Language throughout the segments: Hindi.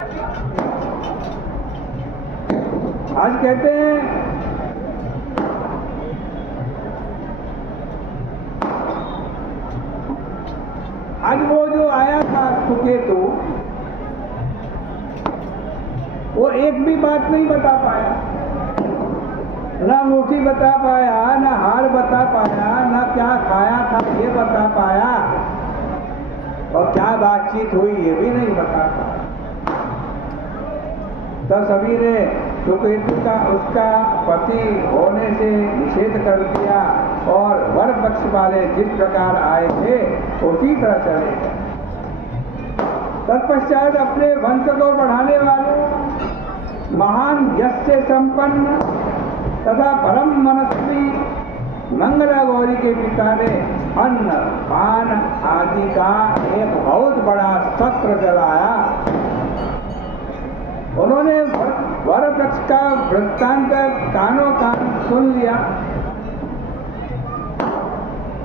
आज कहते हैं आज वो जो आया था सुकेतु, वो एक भी बात नहीं बता पाया, ना अंगूठी बता पाया, ना हार बता पाया, ना क्या खाया था ये बता पाया, और क्या बातचीत हुई ये भी नहीं बता पाया। तब सभी ने सुकेतु का उसका पति होने से निषेध कर दिया और वर पक्ष वाले जिस प्रकार आए थे उसी तरह चले गए। तत्पश्चात अपने वंश को बढ़ाने वाले महान यश से संपन्न तथा परम मनस्वी मंगला गौरी के पिता ने अन्न पान आदि का एक बहुत बड़ा सत्र जलाया। उन्होंने वर वृक्ष का वृत्तांत कानों कान सुन लिया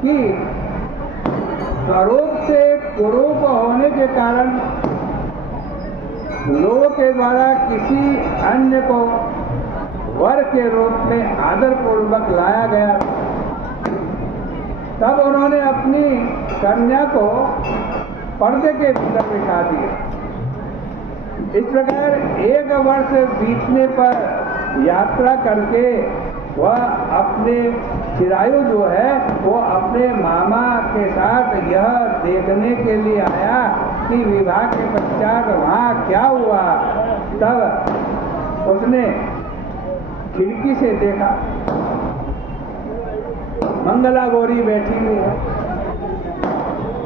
कि स्वरूप से कुरूप होने के कारण लोगों के द्वारा किसी अन्य को वर के रूप में आदर पूर्वक लाया गया। तब उन्होंने अपनी कन्या को पर्दे के भीतर बिठा दिया। इस प्रकार एक वर्ष बीतने पर यात्रा करके वह अपने चिरायु जो है वो अपने मामा के साथ यह देखने के लिए आया कि विवाह के पश्चात वहाँ क्या हुआ। तब उसने खिड़की से देखा मंगला गौरी बैठी हुई है।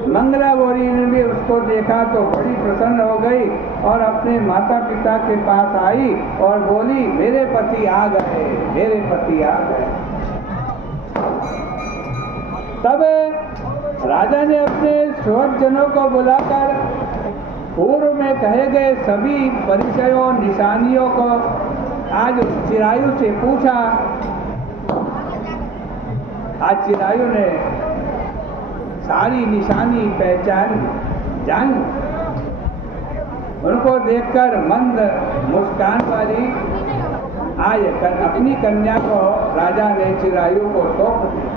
मंगला गौरी ने भी उसको देखा तो बड़ी प्रसन्न हो गई और अपने माता पिता के पास आई और बोली, मेरे पति आ गए, मेरे पति आ गए। तब राजा ने अपने स्वजनों को बुलाकर पूर्व में कहे गए सभी परिचयों निशानियों को आज चिरायु से पूछा। आज चिरायु ने सारी निशानी पहचान जान, उनको देखकर मंद मुस्कान वाली आज अपनी कन्या को राजा ने चिरायु को सौंप दिया।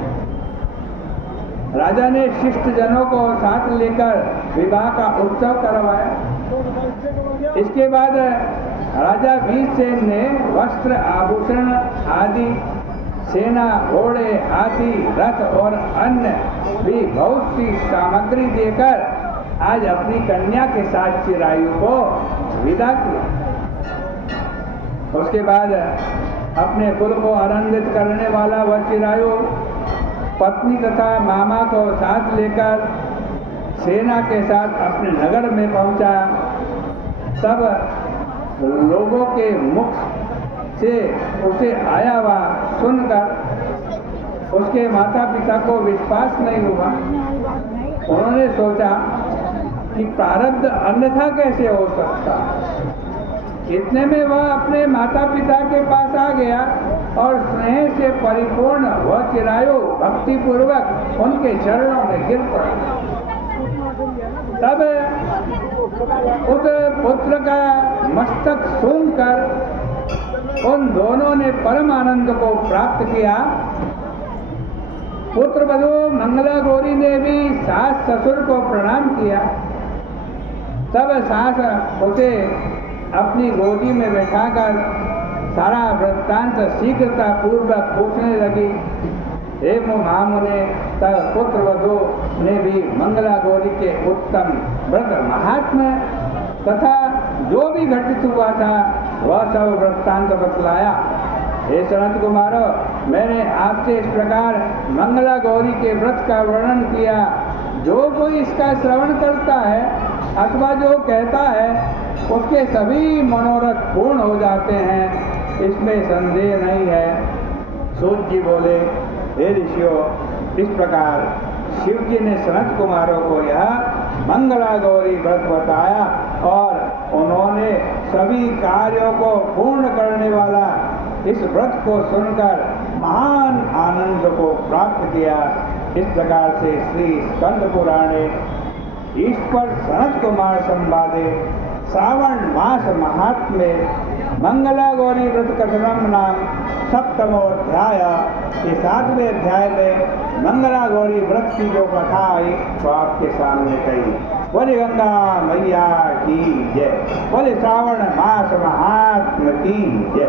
राजा ने शिष्ट जनों को साथ लेकर विवाह का उत्सव करवाया। इसके बाद राजा वीरसेन ने वस्त्र आभूषण आदि सेना घोड़े हाथी रथ और अन्य भी बहुत सी सामग्री देकर आज अपनी कन्या के साथ चिरायु को विदा किया। उसके बाद अपने कुल को आनंदित करने वाला वह चिरायु पत्नी तथा मामा को साथ लेकर सेना के साथ अपने नगर में पहुंचा। तब लोगों के मुख से उसे आया हुआ सुनकर उसके माता पिता को विश्वास नहीं हुआ। उन्होंने सोचा कि प्रारब्ध अन्यथा कैसे हो सकता। इतने में वह अपने माता पिता के पास आ गया और स्नेह से परिपूर्ण वह चिरायु भक्ति पूर्वक उनके चरणों में गिर पड़ा। तब उस पुत्र का मस्तक सूंघकर उन दोनों ने परम आनंद को प्राप्त किया। पुत्र वधू मंगला गौरी ने भी सास ससुर को प्रणाम किया। तब सास उसे अपनी गोदी में बैठाकर सारा वृत्तांत शीघ्रता पूर्वक पूछने लगी। हे महामुने, तब पुत्र वधू ने भी मंगला गौरी के उत्तम व्रत महात्म्य तथा जो भी घटित हुआ था वह सब वृत्तांत बतलाया। हे सनत कुमारो, मैंने आपसे इस प्रकार मंगला गौरी के व्रत का वर्णन किया। जो कोई इसका श्रवण करता है अथवा जो कहता है उसके सभी मनोरथ पूर्ण हो जाते हैं, इसमें संदेह नहीं है। सूत जी बोले, हे ऋषियों, इस प्रकार शिव जी ने सनत कुमारों को यह मंगला गौरी व्रत बताया और उन्होंने सभी कार्यों को पूर्ण करने वाला इस व्रत को सुनकर महान आनंद को प्राप्त किया। इस प्रकार से श्री स्कंद पुराणे ईश्वर सनत कुमार संवादे श्रावण मास महात्म्य मंगला गौरी व्रत कथनम नाम सप्तमो अध्याय के 7वें अध्याय में मंगला गौरी व्रत की जो कथा आई वो आपके सामने कही। बोले गंगा मैया की जय, बोले श्रावण मास महात्म की जय।